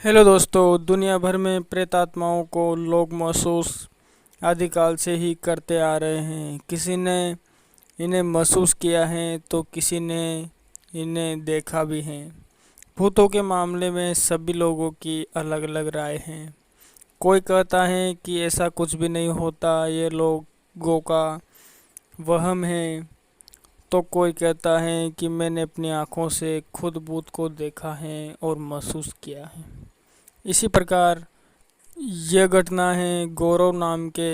Hello दोस्तों, दुनिया भर में प्रेतात्माओं को लोग महसूस आदिकाल से ही करते आ रहे हैं। किसी ने इन्हें महसूस किया है तो किसी ने इन्हें देखा भी है। भूतों के मामले में सभी लोगों की अलग अलग राय है। कोई कहता है कि ऐसा कुछ भी नहीं होता, ये लोगों का वहम है, तो कोई कहता है कि मैंने अपनी आंखों से खुद भूत को देखा है और महसूस किया है। इसी प्रकार यह घटना है गौरव नाम के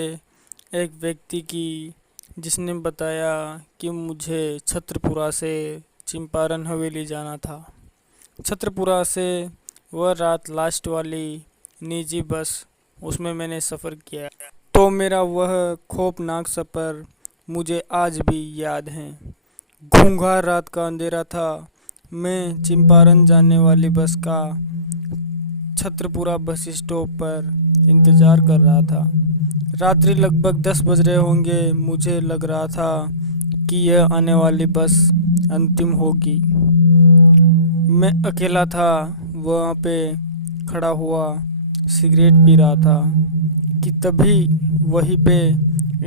एक व्यक्ति की, जिसने बताया कि मुझे छत्रपुरा से चंपारण हवेली जाना था। छत्रपुरा से वह रात लास्ट वाली निजी बस, उसमें मैंने सफ़र किया, तो मेरा वह खौफनाक सफ़र मुझे आज भी याद है। घूंघार रात का अंधेरा था। मैं चंपारण जाने वाली बस का छत्रपुरा बस स्टॉप पर इंतज़ार कर रहा था। रात्रि लगभग 10 बज रहे होंगे। मुझे लग रहा था कि यह आने वाली बस अंतिम होगी। मैं अकेला था, वहाँ पे खड़ा हुआ सिगरेट पी रहा था कि तभी वहीं पे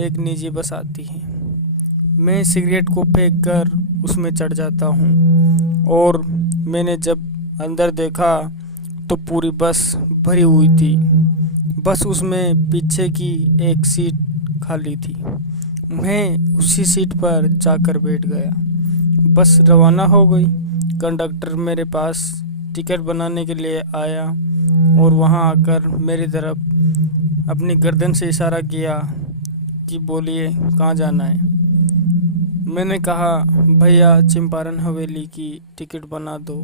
एक निजी बस आती है। मैं सिगरेट को फेंक कर उसमें चढ़ जाता हूँ और मैंने जब अंदर देखा तो पूरी बस भरी हुई थी। बस उसमें पीछे की एक सीट खाली थी। मैं उसी सीट पर जाकर बैठ गया। बस रवाना हो गई। कंडक्टर मेरे पास टिकट बनाने के लिए आया और वहां आकर मेरी तरफ अपनी गर्दन से इशारा किया कि बोलिए कहाँ जाना है। मैंने कहा भैया चंपारण हवेली की टिकट बना दो।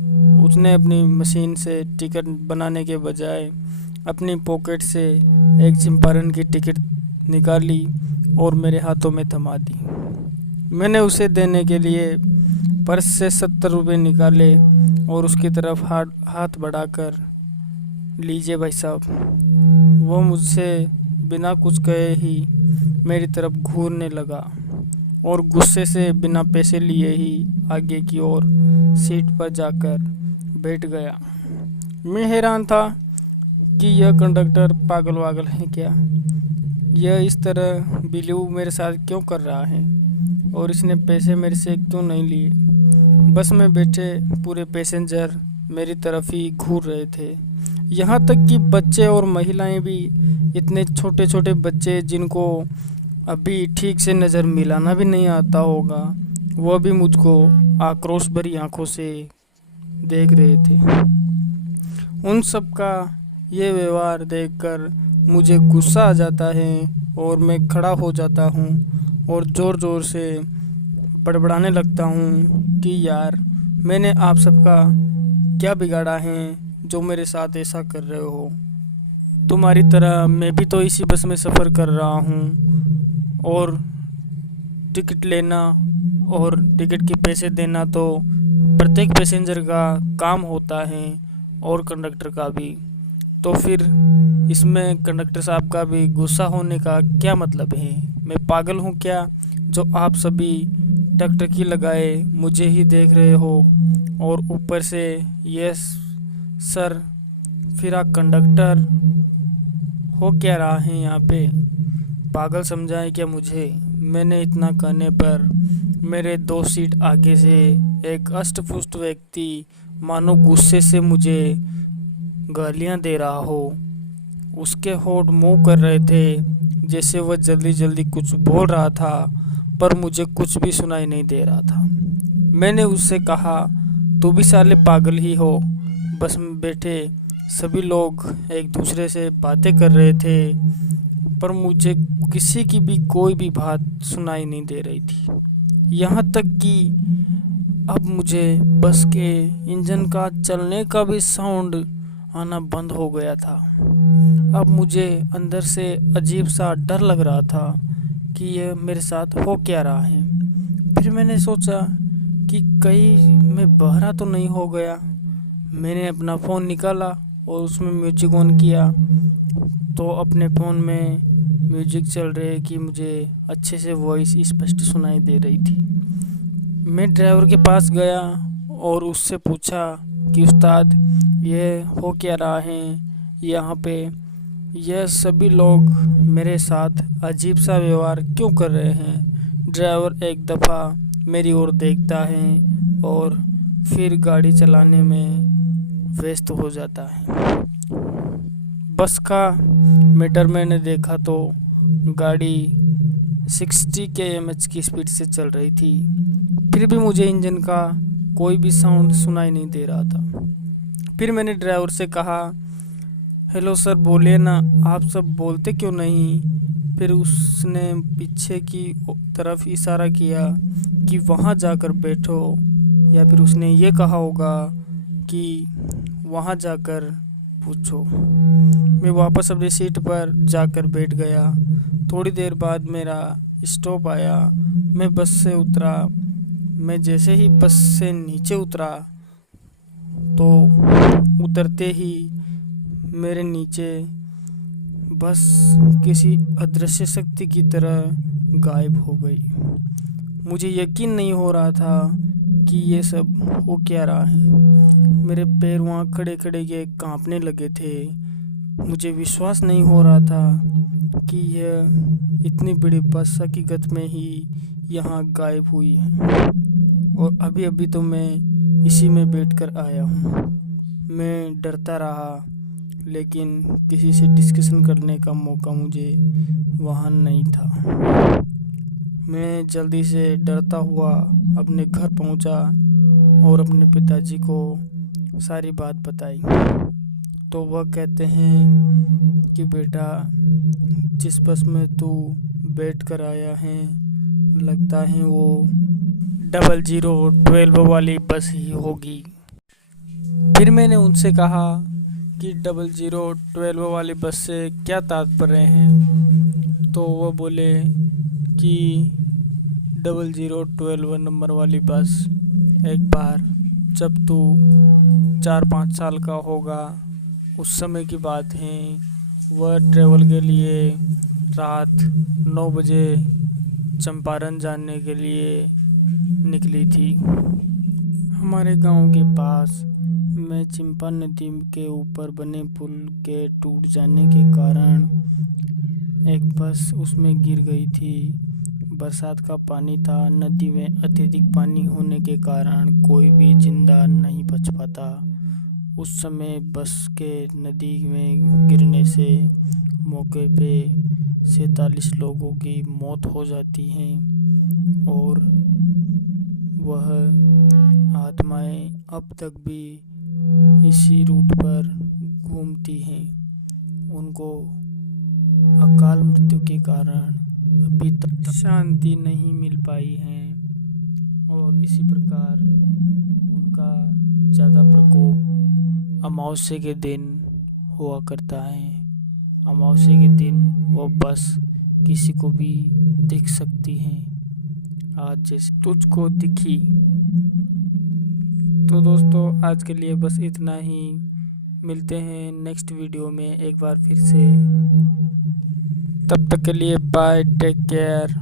उसने अपनी मशीन से टिकट बनाने के बजाय अपनी पॉकेट से एक चंपारण की टिकट निकाली और मेरे हाथों में थमा दी। मैंने उसे देने के लिए पर्स से 70 रुपये निकाले और उसकी तरफ हाथ बढ़ाकर, लीजिए भाई साहब। वो मुझसे बिना कुछ कहे ही मेरी तरफ घूरने लगा और गुस्से से बिना पैसे लिए ही आगे की ओर सीट पर जाकर बैठ गया। मैं हैरान था कि यह कंडक्टर पागल वागल है क्या। यह इस तरह बिलीव मेरे साथ क्यों कर रहा है और इसने पैसे मेरे से क्यों नहीं लिए। बस में बैठे पूरे पैसेंजर मेरी तरफ ही घूर रहे थे। यहाँ तक कि बच्चे और महिलाएं भी, इतने छोटे छोटे बच्चे जिनको अभी ठीक से नज़र मिलाना भी नहीं आता होगा, वह भी मुझको आक्रोश भरी आंखों से देख रहे थे। उन सब का ये व्यवहार देखकर मुझे गुस्सा आ जाता है और मैं खड़ा हो जाता हूँ और ज़ोर ज़ोर से बड़बड़ाने लगता हूँ कि यार, मैंने आप सबका क्या बिगाड़ा है जो मेरे साथ ऐसा कर रहे हो। तुम्हारी तरह मैं भी तो इसी बस में सफ़र कर रहा हूँ और टिकट लेना और टिकट के पैसे देना तो प्रत्येक पैसेंजर का काम होता है और कंडक्टर का भी। तो फिर इसमें कंडक्टर साहब का भी गुस्सा होने का क्या मतलब है। मैं पागल हूँ क्या जो आप सभी टकटकी लगाए मुझे ही देख रहे हो और ऊपर से यस सर, फिर आप कंडक्टर हो क्या रहा है यहाँ पे। पागल समझाए क्या मुझे। मैंने इतना कहने पर मेरे 2 सीट आगे से एक अष्टपुष्ट व्यक्ति मानो गुस्से से मुझे गालियाँ दे रहा हो। उसके होंठ मूव कर रहे थे जैसे वह जल्दी जल्दी कुछ बोल रहा था, पर मुझे कुछ भी सुनाई नहीं दे रहा था। मैंने उससे कहा तू भी साले पागल ही हो। बस में बैठे सभी लोग एक दूसरे से बातें कर रहे थे, पर मुझे किसी की भी कोई भी बात सुनाई नहीं दे रही थी। यहाँ तक कि अब मुझे बस के इंजन का चलने का भी साउंड आना बंद हो गया था। अब मुझे अंदर से अजीब सा डर लग रहा था कि यह मेरे साथ हो क्या रहा है। फिर मैंने सोचा कि कहीं मैं बहरा तो नहीं हो गया। मैंने अपना फ़ोन निकाला और उसमें म्यूजिक ऑन किया, तो अपने फ़ोन में म्यूजिक चल रहे कि मुझे अच्छे से वॉइस स्पष्ट सुनाई दे रही थी। मैं ड्राइवर के पास गया और उससे पूछा कि उस्ताद ये हो क्या रहा है यहाँ पे, यह सभी लोग मेरे साथ अजीब सा व्यवहार क्यों कर रहे हैं। ड्राइवर एक दफ़ा मेरी ओर देखता है और फिर गाड़ी चलाने में व्यस्त हो जाता है। बस का मीटर मैंने देखा तो गाड़ी 60 km की स्पीड से चल रही थी, फिर भी मुझे इंजन का कोई भी साउंड सुनाई नहीं दे रहा था। फिर मैंने ड्राइवर से कहा, हेलो सर बोलिए ना, आप सब बोलते क्यों नहीं। फिर उसने पीछे की तरफ इशारा किया कि वहाँ जाकर बैठो, या फिर उसने ये कहा होगा कि वहाँ जाकर पूछो। मैं वापस अपनी सीट पर जाकर बैठ गया। थोड़ी देर बाद मेरा स्टॉप आया। मैं बस से उतरा। मैं जैसे ही बस से नीचे उतरा तो उतरते ही मेरे नीचे बस किसी अदृश्य शक्ति की तरह गायब हो गई। मुझे यकीन नहीं हो रहा था कि ये सब हो क्या रहा है। मेरे पैर वहाँ खड़े खड़े के कांपने लगे थे। मुझे विश्वास नहीं हो रहा था कि यह इतनी बड़ी बस हकीकत में ही यहाँ गायब हुई है, और अभी अभी तो मैं इसी में बैठकर आया हूँ। मैं डरता रहा, लेकिन किसी से डिस्कशन करने का मौका मुझे वहाँ नहीं था। मैं जल्दी से डरता हुआ अपने घर पहुँचा और अपने पिताजी को सारी बात बताई। तो वह कहते हैं कि बेटा, जिस बस में तू बैठ कर आया है लगता है वो 0012 वाली बस ही होगी। फिर मैंने उनसे कहा कि 0012 वाली बस से क्या तात्पर्य है। तो वो बोले कि 0012 नंबर वाली बस एक बार जब तू 4-5 साल का होगा उस समय की बात है। वह ट्रेवल के लिए रात 9 बजे चंपारण जाने के लिए निकली थी। हमारे गांव के पास में चिंपा नदी के ऊपर बने पुल के टूट जाने के कारण एक बस उसमें गिर गई थी। बरसात का पानी था। नदी में अत्यधिक पानी होने के कारण कोई भी जिंदा नहीं बच पाता। उस समय बस के नदी में गिरने से मौके पे 47 लोगों की मौत हो जाती है और वह आत्माएं अब तक भी इसी रूट पर घूमती हैं। उनको अकाल मृत्यु के कारण अभी तक शांति नहीं मिल पाई है और इसी प्रकार उनका ज़्यादा प्रकोप अमावस्या के दिन हुआ करता है। अमावस्या के दिन वो बस किसी को भी दिख सकती है, आज जैसे तुझको दिखी। तो दोस्तों आज के लिए बस इतना ही। मिलते हैं नेक्स्ट वीडियो में एक बार फिर से। तब तक के लिए बाय, टेक केयर।